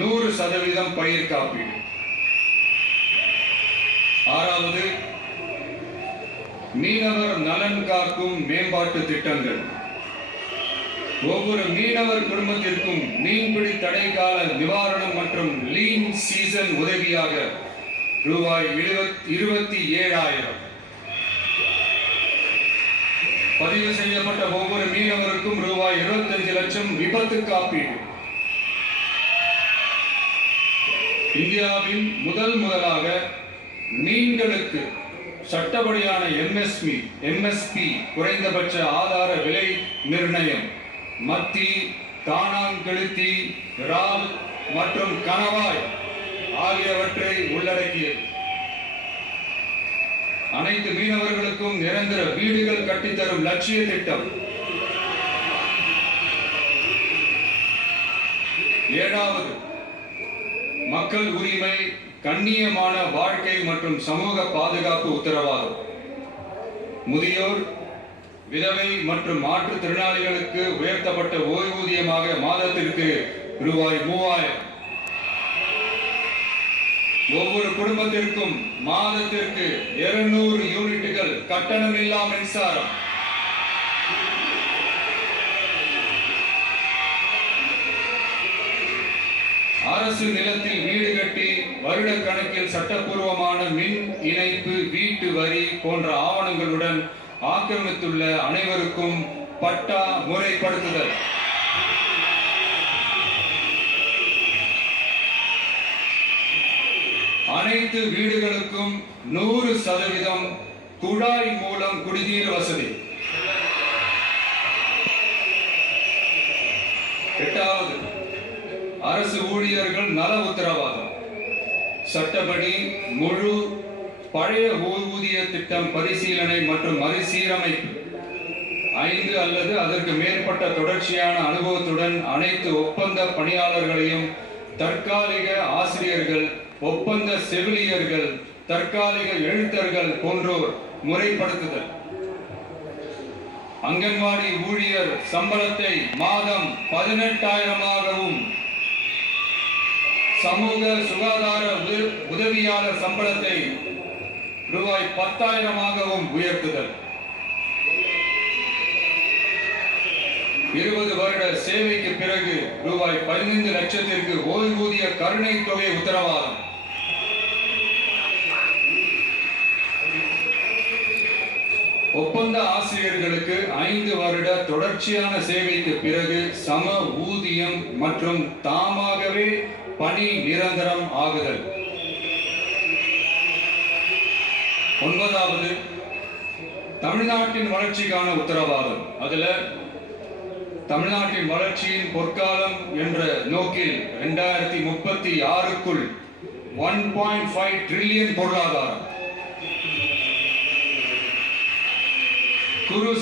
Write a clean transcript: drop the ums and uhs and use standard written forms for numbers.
100% பயிர் காப்பீடு. ஆறாவது, மீனவர் நலன் காக்கும் மேம்பாட்டு திட்டங்கள். ஒவ்வொரு மீனவர் குடும்பத்திற்கும் மீன்பிடி தடைக்கால நிவாரணம் மற்றும் லீன் சீசன் உதவியாக ரூபாய் 27,000. பதிவு செய்யப்பட்ட ஒவ்வொரு மீனவருக்கும் ரூபாய் 25 லட்சம் விபத்து காப்பீடு. இந்தியாவில் முதலாக மீன்களுக்கு சட்டப்படியான எம்எஸ்பி குறைந்தபட்ச ஆதார விலை நிர்ணயம் மத்தி, காணாங்கெழுத்தி, இறால் மற்றும் கணவாய் ஆகியவற்றை உள்ளடக்கியது. அனைத்து மீனவர்களுக்கும் நிரந்தர வீடுகள் கட்டித்தரும் லட்சிய திட்டம். ஏழாவது, மக்கள் உரிமை, கண்ணியமான வாழ்க்கை மற்றும் சமூக பாதுகாப்பு உத்தரவாதம். முதியோர், விதவை மற்றும் மாற்றுத்திறனாளிகளுக்கு உயர்த்தப்பட்ட ஓய்வூதியமாக மாதத்திற்கு ரூபாய் 3,000. ஒவ்வொரு குடும்பத்திற்கும் மாதத்திற்கு 200 யூனிட்டுகள் கட்டணமில்லா மின்சாரம். அரசு நிலத்தில் வீடு கட்டி வருட கணக்கில் சட்டப்பூர்வமான மின் இணைப்பு, வீட்டு வரி போன்ற ஆவணங்களுடன் ஆக்கிரமித்துள்ள அனைவருக்கும் பட்டா முறைப்படுத்துதல். அனைத்து வீடுகளுக்கும் 100% குழாய் மூலம் குடிநீர் வசதி. எட்டாவது, அரசு ஊழியர்கள் நல உத்தரவாதம். சட்டப்படி முழு பழைய ஓய்வூதிய திட்டம் பரிசீலனை மற்றும் மறுசீரமைப்பு. 5 அல்லது அதற்கு மேற்பட்ட தொடர்ச்சியான அனுபவத்துடன் அனைத்து ஒப்பந்த பணியாளர்களையும் தற்காலிக ஆசிரியர்கள், ஒப்பந்த செவிலியர்கள், தற்காலிக எழுத்தர்கள் போன்றோர் முறைப்படுத்துதல். அங்கன்வாடி ஊழியர் சம்பளத்தை மாதம் 18,000ஆகவும், சமூக சுகாதார உதவியாளர் சம்பளத்தை ரூபாய் 10,000ஆகவும் உயர்த்துதல். 20 வருட சேவைக்கு பிறகு ரூபாய் 15 லட்சத்திற்கு ஓய்வூதிய கருணை தொகை உத்தரவாதம். ஒப்பந்த ஆசிரியர்களுக்கு 5 வருட தொடர்ச்சியான சேவைக்கு பிறகு சம ஊதியம் மற்றும் தாமாகவே பணி நிரந்தரம் ஆகுதல். 9வது, தமிழ்நாட்டின் வளர்ச்சிக்கான உத்தரவாதம். அதுல தமிழ்நாட்டின் வளர்ச்சியின் பொற்காலம் என்ற நோக்கில் 2036க்குள் 1.5 ட்ரில்லியன் பொருளாதாரம், குறு